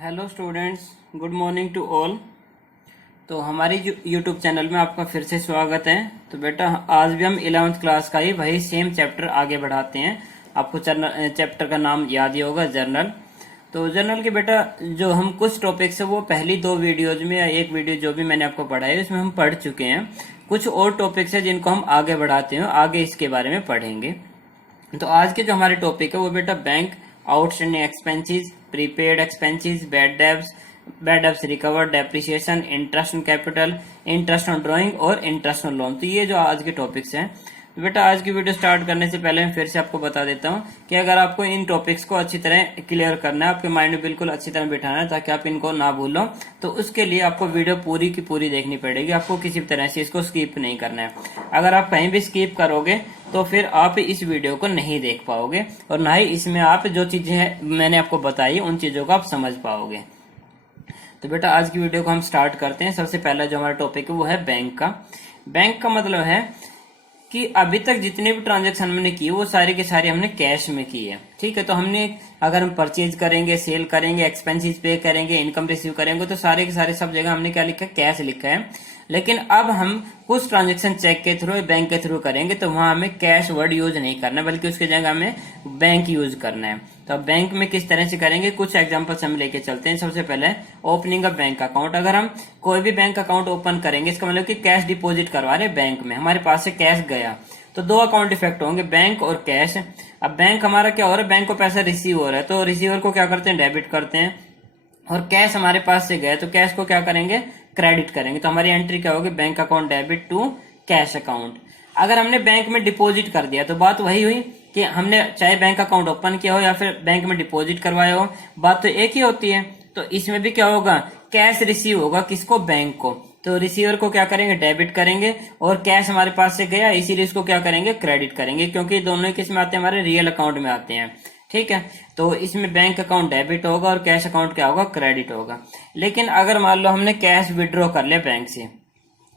Hello students, good morning to all. तो हमारी YouTube channel में आपका फिर से स्वागत है। तो बेटा आज भी हम 11th क्लास का ही वही सेम चैप्टर आगे बढ़ाते हैं। आपको चैप्टर का नाम याद ही होगा, जर्नल। तो जर्नल के बेटा जो हम कुछ टॉपिक्स है वो पहली दो वीडियोज में या एक वीडियो जो भी मैंने आपको पढ़ाई उसमें हम पढ़ चुके हैं। कुछ और टॉपिक्स है जिनको हम आगे बढ़ाते हैं, आगे इसके बारे में पढ़ेंगे। तो आज के जो हमारे टॉपिक है वो बेटा bank outstanding expenses, prepaid expenses, bad debts recovered, depreciation, interest on capital, interest on drawing और इंटरेस्ट ऑन लोन। तो ये जो आज के टॉपिक्स हैं। तो बेटा आज की वीडियो स्टार्ट करने से पहले मैं फिर से आपको बता देता हूँ कि अगर आपको इन टॉपिक्स को अच्छी तरह क्लियर करना है, आपके माइंड में बिल्कुल अच्छी तरह बिठाना है ताकि आप इनको ना भूलो, तो उसके लिए आपको वीडियो पूरी की पूरी देखनी पड़ेगी। आपको किसी भी तरह से इसको स्किप नहीं करना है। अगर आप कहीं भी स्किप करोगे तो फिर आप इस वीडियो को नहीं देख पाओगे और ना ही इसमें आप जो चीजें मैंने आपको बताई उन चीजों को आप समझ पाओगे। तो बेटा आज की वीडियो को हम स्टार्ट करते हैं। सबसे पहला जो हमारा टॉपिक है वो है बैंक का। बैंक का मतलब है कि अभी तक जितने भी ट्रांजैक्शन हमने की वो सारी के सारी हमने कैश में की है। ठीक है, तो हमने अगर हम परचेज करेंगे, सेल करेंगे, एक्सपेंसेस पे करेंगे, इनकम रिसीव करेंगे तो सारे के सारे सब जगह हमने क्या लिखा है, कैश लिखा है। लेकिन अब हम कुछ ट्रांजैक्शन चेक के थ्रू, बैंक के थ्रू करेंगे तो वहां हमें कैश वर्ड यूज नहीं करना बल्कि उसकी जगह हमें बैंक यूज करना है। तो अब बैंक में किस तरह से करेंगे, कुछ एग्जांपल्स हम लेके चलते हैं। सबसे पहले ओपनिंग अ बैंक अकाउंट। अगर हम कोई भी बैंक अकाउंट ओपन करेंगे इसका मतलब कि कैश डिपॉजिट करवा रहे बैंक में, हमारे पास से कैश गया तो दो अकाउंट इफेक्ट होंगे, बैंक और कैश। अब बैंक हमारा क्या हो रहा है, बैंक को पैसा रिसीव हो रहा है तो रिसीवर को क्या करते हैं, डेबिट करते हैं। और कैश हमारे पास से गया तो कैश को क्या करेंगे, क्रेडिट करेंगे। तो हमारी एंट्री क्या होगी, bank account debit to cash account. अगर हमने बैंक में डिपॉजिट कर दिया तो बात वही हुई कि हमने चाहे बैंक अकाउंट ओपन किया हो या फिर बैंक में डिपॉजिट करवाया हो, बात तो एक ही होती है। तो इसमें भी क्या होगा, कैश रिसीव होगा किसको, बैंक को। तो रिसीवर को क्या करेंगे, डेबिट करेंगे और कैश हमारे पास से गया इसीलिए इसको क्या करेंगे, क्रेडिट करेंगे, क्योंकि दोनों किस में आते हैं, हमारे रियल अकाउंट में आते हैं। ठीक है, तो इसमें बैंक अकाउंट डेबिट होगा और कैश अकाउंट क्या होगा, क्रेडिट होगा। लेकिन अगर मान लो हमने कैश विड्रॉ कर लिया बैंक से,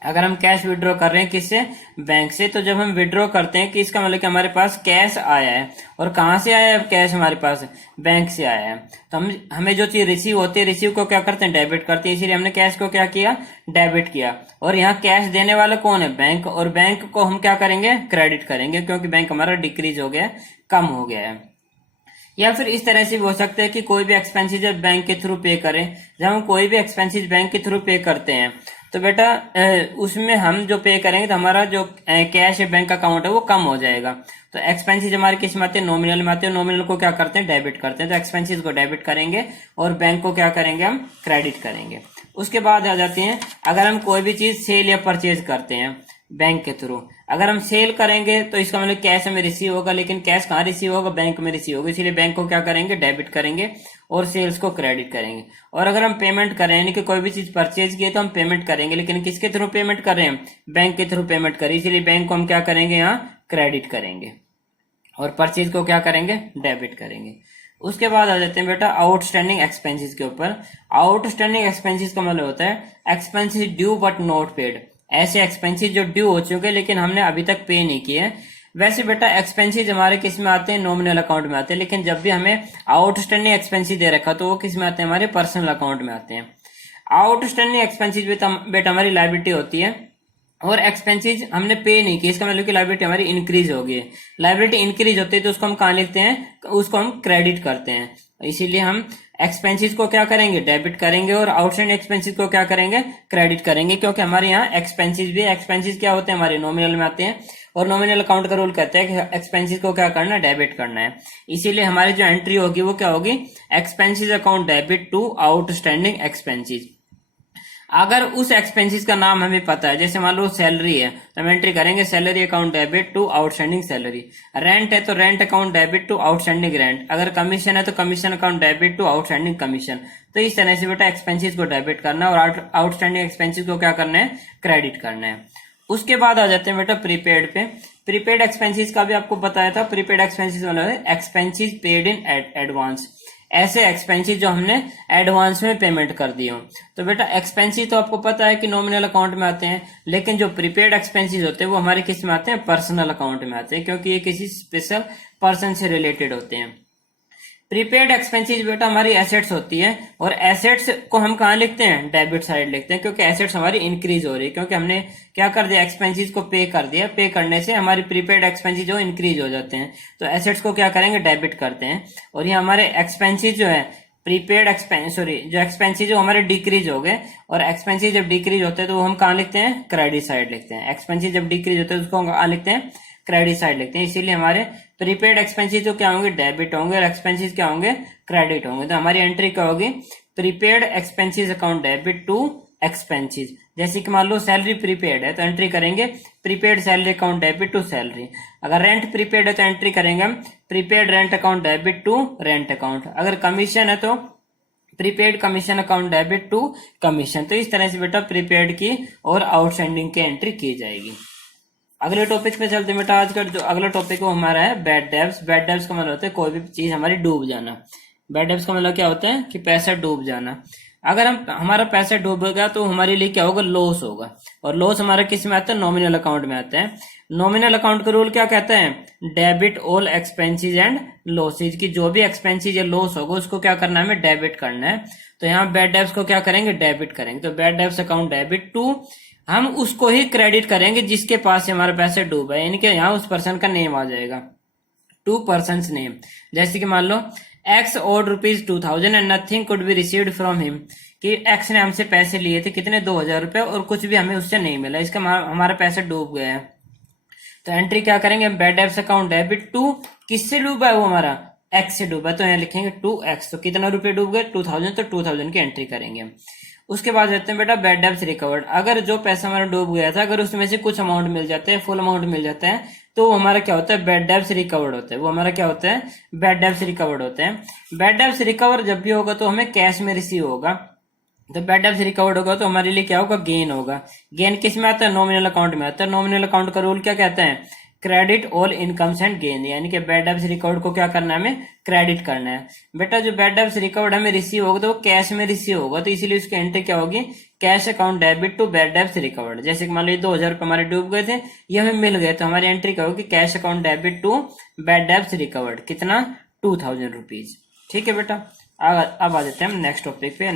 अगर हम कैश विड्रॉ कर रहे हैं किससे, बैंक से, तो जब हम विड्रॉ करते हैं कि इसका मतलब कि हमारे पास कैश आया है। और कहां से आया है कैश, हमारे पास बैंक से आया है। तो हमें जो चीज रिसीव होती है, रिसीव को क्या करते हैं, डेबिट करते हैं, इसीलिए हमने कैश को क्या किया, डेबिट किया। और यहाँ कैश देने वाला कौन है, बैंक, और बैंक को हम क्या करेंगे, क्रेडिट करेंगे, क्योंकि बैंक हमारा डिक्रीज हो गया, कम हो गया है। या फिर इस तरह से भी हो सकता है कि कोई भी एक्सपेंसेस बैंक के थ्रू पे करें। जब हम कोई भी एक्सपेंसेस बैंक के थ्रू पे करते हैं तो बेटा उसमें हम जो पे करेंगे तो हमारा जो कैश है बैंक अकाउंट है वो कम हो जाएगा। तो एक्सपेंसेस हमारे किस में आते हैं, नॉमिनल में आते हैं। नॉमिनल को क्या करते हैं, डेबिट करते हैं। तो एक्सपेंसेस को डेबिट करेंगे और बैंक को क्या करेंगे, हम क्रेडिट करेंगे। उसके बाद आ जाते हैं, अगर हम कोई भी चीज सेल या परचेज करते हैं बैंक के थ्रू, अगर हम सेल करेंगे तो इसका मतलब कैश हमें रिसीव होगा, लेकिन कैश कहाँ रिसीव होगा, बैंक में रिसीव होगा, इसीलिए बैंक को क्या करेंगे, डेबिट करेंगे और सेल्स को क्रेडिट करेंगे। और अगर हम पेमेंट करें यानी कि कोई भी चीज परचेज किए तो हम पेमेंट करेंगे, लेकिन किसके थ्रू पेमेंट कर रहे हैं, बैंक के थ्रू पेमेंट करें, इसीलिए बैंक को हम क्या करेंगे, यहाँ क्रेडिट करेंगे और परचेज को क्या करेंगे, डेबिट करेंगे। उसके बाद आ जाते हैं बेटा आउटस्टैंडिंग एक्सपेंसेस के ऊपर। आउटस्टैंडिंग एक्सपेंसेस का मतलब होता है expenses due but not paid. ऐसे एक्सपेंसेस जो ड्यू हो चुके हैं लेकिन हमने अभी तक पे नहीं किए। वैसे बेटा एक्सपेंसेस हमारे किस में आते हैं, नॉमिनल अकाउंट में आते हैं, लेकिन जब भी हमें आउटस्टैंडिंग एक्सपेंसेस दे रखा तो वो किस में आते हैं, हमारे पर्सनल अकाउंट में आते हैं। आउटस्टैंडिंग एक्सपेंसेस बेटा हमारी लायबिलिटी होती है और एक्सपेंसेस हमने पे नहीं किए, इसका मतलब कि लायबिलिटी हमारी इंक्रीज हो गई है। लायबिलिटी इंक्रीज होती है तो उसको हम कहाँ लिखते हैं, उसको हम क्रेडिट करते हैं। इसीलिए हम एक्सपेंसेस को क्या करेंगे, डेबिट करेंगे और आउटस्टैंडिंग एक्सपेंसेस को क्या करेंगे, क्रेडिट करेंगे, क्योंकि हमारे यहाँ एक्सपेंसेस क्या होते हैं, हमारे नॉमिनल में आते हैं और नॉमिनल अकाउंट का रूल कहता है कि एक्सपेंसेस को क्या करना है, डेबिट करना है। इसीलिए हमारी जो एंट्री होगी वो क्या होगी, expenses account debit to outstanding expenses. अगर उस एक्सपेंसेस का नाम हमें पता है, जैसे मान लो सैलरी है तो हम एंट्री करेंगे salary account debit to outstanding salary. Rent है तो rent account debit to outstanding rent. अगर कमीशन है तो commission account debit to outstanding commission. तो इस तरह से बेटा एक्सपेंसेस को डेबिट करना है और आउटस्टैंडिंग एक्सपेंसेस को क्या करना है, क्रेडिट करना है। उसके बाद आ जाते हैं बेटा प्रीपेड पे। प्रीपेड एक्सपेंसेस का भी आपको बताया था। प्रीपेड एक्सपेंसेस मतलब है एक्सपेंसेस पेड इन एडवांस। ऐसे एक्सपेंसेस जो हमने एडवांस में पेमेंट कर दिए हो। तो बेटा एक्सपेंसेस तो आपको पता है कि नॉमिनल अकाउंट में आते हैं, लेकिन जो प्रीपेड एक्सपेंसेस होते हैं वो हमारे किस में आते हैं, पर्सनल अकाउंट में आते हैं, क्योंकि ये किसी स्पेशल पर्सन से रिलेटेड होते हैं। प्रीपेड एक्सपेंसेस बेटा हमारी एसेट्स होती है, और एसेट्स को हम कहाँ लिखते हैं, डेबिट साइड लिखते हैं, क्योंकि एसेट्स हमारी इंक्रीज हो रही है, क्योंकि हमने क्या कर दिया, एक्सपेंसेस को पे कर दिया, पे करने से हमारी प्रीपेड एक्सपेंसेस जो इंक्रीज हो जाते हैं, तो एसेट्स को क्या करेंगे, डेबिट करते हैं। और ये हमारे एक्सपेंसेस जो है प्रीपेड एक्सपेंस सॉरी जो एक्सपेंसेस जो हमारे डिक्रीज हो गए, और एक्सपेंसेस जब डिक्रीज होते हैं तो वो हम कहाँ लिखते हैं, क्रेडिट साइड लिखते हैं। एक्सपेंसेस जब डिक्रीज होते हैं उसको हम कहाँ लिखते हैं, क्रेडिट साइड लिखते हैं। इसीलिए हमारे प्रीपेड एक्सपेंसेस तो क्या होंगे, डेबिट होंगे, और एक्सपेंसेस क्या होंगे, क्रेडिट होंगे। तो हमारी एंट्री क्या होगी, prepaid expenses account debit to expenses. जैसे कि मान लो सैलरी प्रीपेड है तो एंट्री करेंगे prepaid salary account debit to salary. अगर रेंट प्रीपेड है तो एंट्री करेंगे हम prepaid rent account debit to rent account. अगर कमीशन है तो prepaid commission account debit to commission. तो इस तरह से बेटा प्रीपेड की और आउटस्टैंडिंग की एंट्री की जाएगी। अगले टॉपिक पे चलते हैं बेटा। आज का जो अगला टॉपिक वो हमारा है बैड डेब्ट्स। बैड डेब्ट्स का मतलब होता है कोई भी चीज हमारी डूब जाना। बैड डेब्ट्स का मतलब क्या होता है कि पैसा डूब जाना। अगर हमारा पैसा डूबेगा तो हमारे लिए क्या होगा, लॉस होगा। और लॉस हमारा किस में आता है, नॉमिनल अकाउंट में आता है। नॉमिनल अकाउंट का रूल क्या कहता है, debit all expenses and losses, की जो भी एक्सपेंसेस या लॉस होगा उसको क्या करना है, हमें डेबिट करना है। तो यहाँ बैड डेब्ट्स को क्या करेंगे, डेबिट करेंगे। तो bad debts account debit to, हम उसको ही क्रेडिट करेंगे जिसके पास हमारा पैसा डूबा है, यानी कि यहाँ उस पर्सन का नेम आ जाएगा, टू पर्सन नेम। जैसे कि मान लो X owed ₹2000 and nothing could be received from him, कि एक्स ने हमसे पैसे लिए थे कितने, 2000 रुपए, और कुछ भी हमें उससे नहीं मिला, इसका हमारा पैसा डूब गया है। तो एंट्री क्या करेंगे, bad debts account debit to, किससे डूबा है वो हमारा, एक्स से डूबा, तो यहाँ लिखेंगे 2x। तो कितना रुपए डूब गए, 2000, तो 2000 की एंट्री करेंगे हम। उसके बाद रहते हैं बेटा बैड डेब्ट्स रिकवर्ड। अगर जो पैसा हमारा डूब गया था, अगर उसमें से कुछ अमाउंट मिल जाता है, फुल अमाउंट मिल जाता है, तो वो हमारा क्या होता है, बैड डेब्ट्स रिकवर्ड होता है। वो हमारा क्या होता है, बैड डेब्ट्स रिकवर्ड होते हैं। बैड डेब्ट्स रिकवर जब भी होगा तो हमें कैश में रिसीव होगा। तो बैड डेब्ट्स रिकवर्ड होगा तो हमारे लिए क्या होगा, गेन होगा। गेन किस में आता है, नॉमिनल अकाउंट में आता है। नॉमिनल अकाउंट का रूल क्या कहता है, credit all incomes and gain, यानी कि बैड डेब्ट्स रिकवर्ड को क्या करना है, हमें क्रेडिट करना है। बेटा जो बैड डेब्ट्स रिकवर्ड हमें रिसीव होगा तो वो कैश में रिसीव होगा, तो इसीलिए उसकी एंट्री क्या होगी, cash account debit to bad debts recovered. जैसे कि मान लो 2000 रुपए हमारे डूब गए थे, ये हमें मिल गए, तो हमारी एंट्री क्या होगी, cash account debit to bad debts recovered, कितना, 2000 रुपीज। ठीक है बेटा। अब आ जाते हैं हम नेक्स्ट टॉपिक पे।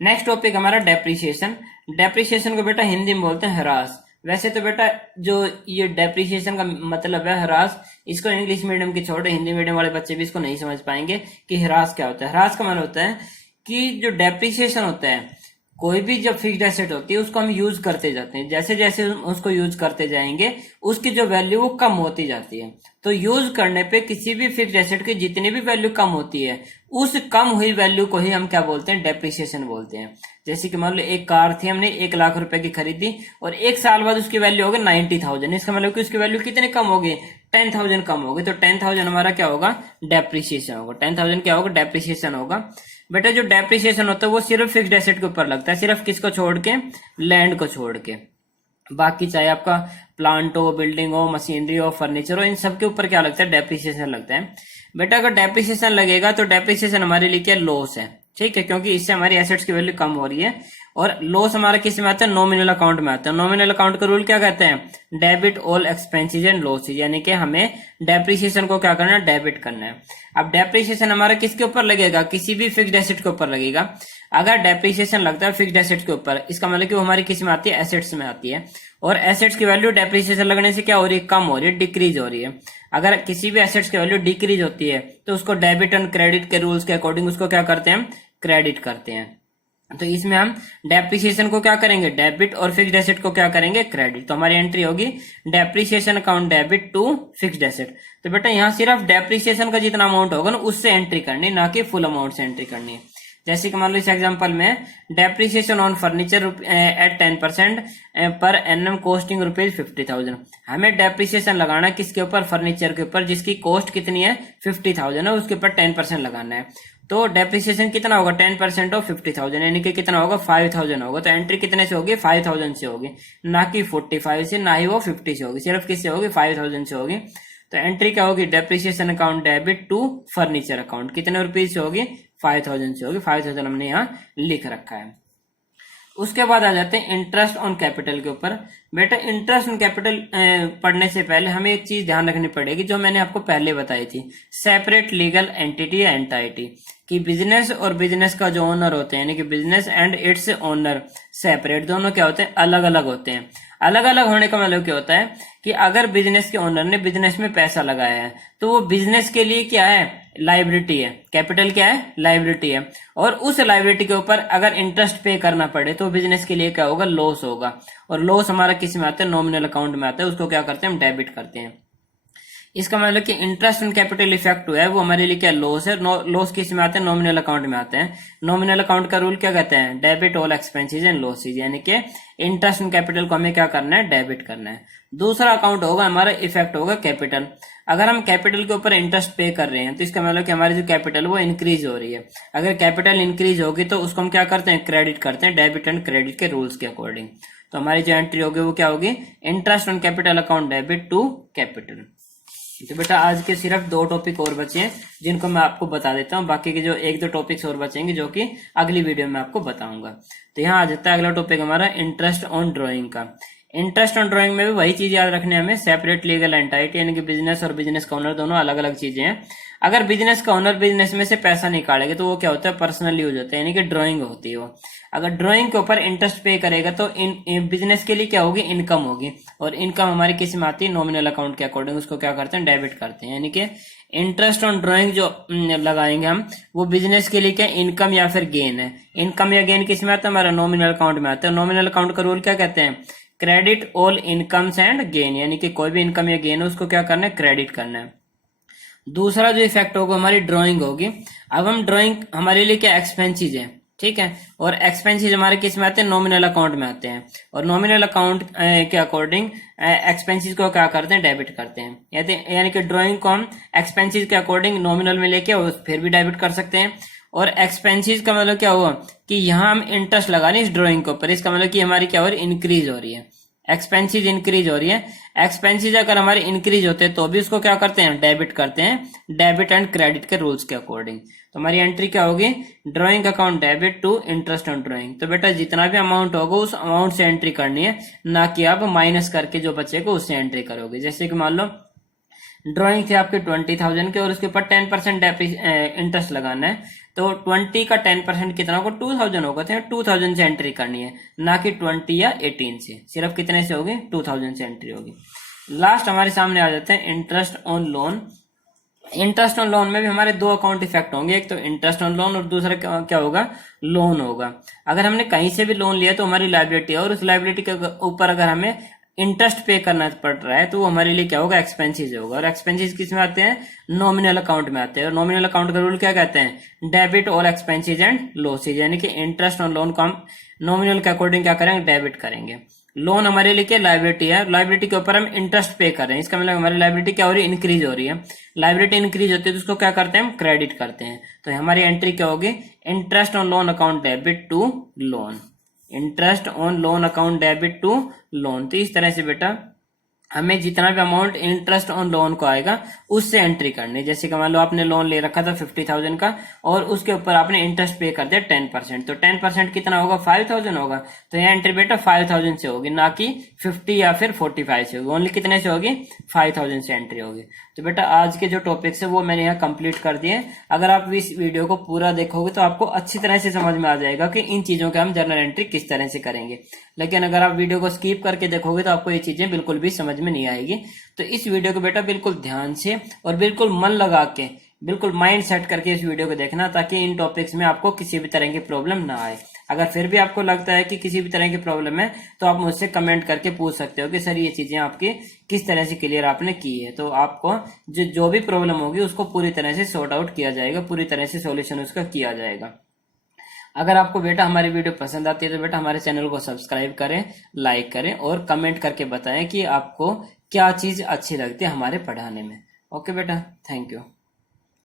नेक्स्ट टॉपिक हमारा डेप्रिसिएशन। डेप्रिसिएशन को बेटा हिंदी में बोलते हैं ह्रास। वैसे तो बेटा जो ये डेप्रिसिएशन का मतलब है ह्रास, इसको इंग्लिश मीडियम के छोटे हिंदी मीडियम वाले बच्चे भी इसको नहीं समझ पाएंगे कि ह्रास क्या होता है। ह्रास का मतलब होता है कि जो डेप्रिसिएशन होता है, कोई भी जब फिक्स्ड एसेट होती है उसको हम यूज करते जाते हैं, जैसे जैसे हम उसको यूज करते जाएंगे उसकी जो वैल्यू वो कम होती जाती है। तो यूज करने पे किसी भी फिक्स्ड एसेट की जितनी भी वैल्यू कम होती है, उस कम हुई वैल्यू को ही हम क्या बोलते हैं, डेप्रिसिएशन बोलते हैं। जैसे कि मान लो एक कार थी, हमने 1 लाख रुपए की खरीदी और 1 साल बाद उसकी वैल्यू होगी 90,000। इसका मतलब कि उसकी वैल्यू कितनी कम होगी, 10,000 कम होगी। तो 10,000 हमारा क्या होगा, डेप्रिसिएशन होगा। 10,000 क्या होगा, डेप्रिसिएशन होगा। बेटा जो डेप्रिसिएशन होता है वो सिर्फ फिक्स्ड एसेट के ऊपर लगता है, सिर्फ किसको छोड़ के, लैंड को छोड़ के। बाकी चाहे आपका प्लांट हो, बिल्डिंग हो, मशीनरी हो, फर्नीचर हो, इन सब के ऊपर क्या लगता है, डेप्रिसिएशन लगता है। बेटा अगर डेप्रिसिएशन लगेगा तो डेप्रिसिएशन हमारे लिए क्या, लॉस है। ठीक है, क्योंकि इससे हमारी एसेट्स की वैल्यू कम हो रही है। और लॉस हमारा किस में आता है, नॉमिनल अकाउंट में आता है। नॉमिनल अकाउंट का रूल क्या कहते हैं, debit all expenses and losses, यानी कि हमें डेप्रिसिएशन को क्या करना है, डेबिट करना है। अब डेप्रिसिएशन हमारा किसके ऊपर लगेगा, किसी भी फिक्स्ड एसेट के ऊपर लगेगा। अगर डेप्रिसिएशन लगता है फिक्स्ड एसेट के ऊपर, इसका मतलब कि वो हमारी किस में आती है, एसेट्स में आती है। और एसेट्स की वैल्यू डेप्रिसिएशन लगने से क्या हो रही है, कम हो रही है, डिक्रीज हो रही है। अगर किसी भी एसेट्स की वैल्यू डिक्रीज होती है तो उसको डेबिट एंड क्रेडिट के रूल्स के अकॉर्डिंग उसको क्या करते हैं, क्रेडिट करते हैं। तो इसमें हम डेप्रिसिएशन को क्या करेंगे, डेबिट, और फिक्स्ड एसेट को क्या करेंगे, क्रेडिट। तो हमारी एंट्री होगी depreciation account debit to fixed asset. तो बेटा यहाँ सिर्फ डेप्रिसिएशन का जितना अमाउंट होगा ना उससे एंट्री करनी, ना कि फुल अमाउंट से एंट्री करनी है। जैसे कि मान लो इस एग्जांपल में depreciation on furniture eight 10% per annum costing ₹50,000। हमें डेप्रिसिएशन लगाना किसके ऊपर, फर्नीचर के ऊपर, जिसकी कॉस्ट कितनी है, 50,000 है, उसके ऊपर 10% लगाना है। तो डेप्रिसिएशन कितना होगा, 10% ऑफ 50,000, यानी कि कितना होगा, 5,000 होगा। तो एंट्री कितने से होगी, 5,000 से होगी, ना कि 45 से, ना ही वो 50 से होगी, सिर्फ किससे होगी, 5,000 से होगी। तो एंट्री क्या होगी, depreciation account debit to furniture account, कितने रुपीज से होगी, 5,000 से होगी। 5,000 हमने यहाँ लिख रखा है। उसके बाद आ जाते हैं इंटरेस्ट ऑन कैपिटल के ऊपर। बेटा इंटरेस्ट ऑन कैपिटल पढ़ने से पहले हमें एक चीज ध्यान रखनी पड़ेगी जो मैंने आपको पहले बताई थी, सेपरेट लीगल एंटिटी या एंटाइटी, कि बिजनेस और बिजनेस का जो ओनर होते हैं, यानी कि business and its owner separate, दोनों क्या होते हैं, अलग अलग होते हैं। अलग अलग होने का मतलब क्या होता है कि अगर बिजनेस के ओनर ने बिजनेस में पैसा लगाया है तो वो बिजनेस के लिए क्या है, लाइबिलिटी है, कैपिटल क्या है, लाइबिलिटी है, और उस लाइबिलिटी के ऊपर अगर इंटरेस्ट पे करना पड़े तो बिजनेस के लिए क्या होगा, लॉस होगा। और लॉस हमारा किस में आता है, नॉमिनल अकाउंट में आता है, उसको क्या करते हैं, हम डेबिट करते हैं। इसका मतलब कि इंटरेस्ट ऑन कैपिटल इफेक्ट हुआ है वो हमारे लिए क्या, लॉस है। लॉस किस में आते हैं, नॉमिनल अकाउंट में आते हैं। नॉमिनल अकाउंट का रूल क्या कहते हैं, debit all expenses and losses, यानी कि इंटरेस्ट ऑन कैपिटल को हमें क्या करना है, डेबिट करना है। दूसरा अकाउंट होगा हमारा, इफेक्ट होगा कैपिटल। अगर हम कैपिटल के ऊपर इंटरेस्ट पे कर रहे हैं तो इसका मतलब कि हमारी जो कैपिटल वो इंक्रीज हो रही है। अगर कैपिटल इंक्रीज होगी तो उसको हम क्या करते हैं, क्रेडिट करते हैं, डेबिट एंड क्रेडिट के रूल्स के अकॉर्डिंग। तो हमारी जो एंट्री होगी वो क्या होगी, interest on capital account debit to capital. तो बेटा आज के सिर्फ 2 टॉपिक और बचे हैं जिनको मैं आपको बता देता हूँ, बाकी के जो 1-2 टॉपिक्स और बचेंगे जो कि अगली वीडियो में आपको बताऊंगा। तो यहाँ आ जाता है अगला टॉपिक हमारा इंटरेस्ट ऑन ड्राइंग का। इंटरेस्ट ऑन ड्राइंग में भी वही चीज याद रखने हमें, सेपरेट लीगल एंटाइटी, यानी कि बिजनेस और बिजनेस का ओनर दोनों अलग अलग चीजें हैं। अगर बिजनेस का ओनर बिजनेस में से पैसा निकालेगा तो वो क्या होता है, पर्सनल यूज होता है, यानी कि ड्राइंग होती है वो। अगर ड्राइंग के ऊपर इंटरेस्ट पे करेगा तो बिजनेस के लिए क्या होगी, इनकम होगी, और इनकम हमारी किस में आती है, नॉमिनल अकाउंट के अकॉर्डिंग उसको क्या करते हैं, डेबिट करते हैं। यानी कि इंटरेस्ट ऑन ड्राइंग जो लगाएंगे हम वो बिजनेस के लिए क्या, इनकम या फिर गेन है। इनकम या गेन किस में आता है, हमारा नॉमिनल अकाउंट में आता है। नॉमिनल अकाउंट का रूल क्या कहते हैं, credit all incomes and gain, यानी कि कोई भी इनकम या गेन है उसको क्या करना है, क्रेडिट करना है। दूसरा जो इफेक्ट होगा हमारी ड्राइंग होगी। अब हम ड्राइंग हमारे लिए क्या, एक्सपेंसेस है, ठीक है, और एक्सपेंसेस हमारे किस में आते हैं, नॉमिनल अकाउंट में आते हैं, और नॉमिनल अकाउंट के अकॉर्डिंग एक्सपेंसेस को क्या करते हैं, डेबिट करते हैं। यानी कि ड्राइंग को हम एक्सपेंसेस के अकॉर्डिंग नॉमिनल में लेके फिर भी डेबिट कर सकते हैं। और एक्सपेंसेस का मतलब क्या हुआ कि यहाँ हम इंटरेस्ट लगा रहे हैं इस ड्राइंग के ऊपर, इसका मतलब कि हमारी क्या हो रही है, इंक्रीज हो रही है, एक्सपेंसेस इंक्रीज हो रही है। एक्सपेंसेस अगर हमारे इंक्रीज होते हैं तो भी उसको क्या करते हैं, डेबिट करते हैं, डेबिट एंड क्रेडिट के रूल्स के अकॉर्डिंग। तो हमारी एंट्री क्या होगी, drawing account debit to interest on drawing. तो बेटा जितना भी अमाउंट होगा उस अमाउंट से एंट्री करनी है, ना कि आप माइनस करके जो बचेगा उससे एंट्री करोगे। जैसे कि मान लो ड्राइंग थे आपके 20,000 के और उसके ऊपर 10% इंटरेस्ट लगाना है, तो 20 का 10% कितना होगा, 2,000 होगा, तो 2,000 से एंट्री करनी है, ना कि 20 या 18 से। सिर्फ कितने से होगी, 2,000 से एंट्री होगी। लास्ट हमारे सामने आ जाते हैं interest on loan. Interest on loan में भी हमारे 2 अकाउंट इफेक्ट होंगे, एक तो इंटरेस्ट ऑन लोन और दूसरा क्या होगा, लोन होगा। अगर हमने कहीं से भी लोन लिया तो हमारी लायबिलिटी है, और उस लायबिलिटी के ऊपर अगर हमें इंटरेस्ट पे करना पड़ रहा है तो वो हमारे लिए क्या होगा, एक्सपेंसेस होगा। और एक्सपेंसेस किस में आते हैं, नॉमिनल अकाउंट में आते हैं। और नॉमिनल अकाउंट का रूल क्या कहते हैं, debit all expenses and losses, यानी कि इंटरेस्ट ऑन लोन को हम नॉमिनल के अकॉर्डिंग क्या करेंगे, डेबिट करेंगे। लोन हमारे लिए क्या, लायबिलिटी है, लायबिलिटी के ऊपर हम इंटरेस्ट पे कर रहे हैं, इसका मतलब हमारी लायबिलिटी क्या हो रही है, इंक्रीज हो रही है। लायबिलिटी इंक्रीज होती है तो उसको क्या करते हैं, हम क्रेडिट करते हैं। तो हमारी एंट्री क्या होगी, interest on loan account debit to loan, interest on loan account debit to loan. तो इस तरह से बेटा हमें जितना भी अमाउंट इंटरेस्ट ऑन लोन को आएगा उससे एंट्री करनी। जैसे कि मान लो आपने लोन ले रखा था 50,000 का और उसके ऊपर आपने इंटरेस्ट पे कर दिया 10%, तो 10% कितना होगा, 5,000 होगा। तो यह एंट्री बेटा 5,000 से होगी, ना कि 50 या फिर 45 से होगी। ओनली कितने से होगी, 5,000 से एंट्री होगी। तो बेटा आज के जो टॉपिक्स है वो मैंने यहाँ कंप्लीट कर दिए। अगर आप इस वीडियो को पूरा देखोगे तो आपको अच्छी तरह से समझ में आ जाएगा कि इन चीजों के हम जर्नल एंट्री किस तरह से करेंगे। लेकिन अगर आप वीडियो को स्किप करके देखोगे तो आपको ये चीजें बिल्कुल भी समझ में नहीं आएगी। तो इस वीडियो को बेटा बिल्कुल ध्यान से और बिल्कुल मन लगा के, बिल्कुल माइंड सेट करके इस वीडियो को देखना, ताकि इन टॉपिक्स में आपको किसी भी तरह की प्रॉब्लम ना आए। अगर फिर भी आपको लगता है कि किसी भी तरह की प्रॉब्लम है तो आप मुझसे कमेंट करके पूछ सकते हो कि सर ये चीजें आपकी किस तरह से क्लियर आपने की है। तो आपको जो भी प्रॉब्लम होगी उसको पूरी तरह से सॉर्ट आउट किया जाएगा, पूरी तरह से सॉल्यूशन उसका किया जाएगा। अगर आपको बेटा हमारी वीडियो पसंद आती है तो बेटा हमारे चैनल को सब्सक्राइब करें, लाइक करें और कमेंट करके बताएं कि आपको क्या चीज अच्छी लगती है हमारे पढ़ाने में। ओके बेटा, थैंक यू।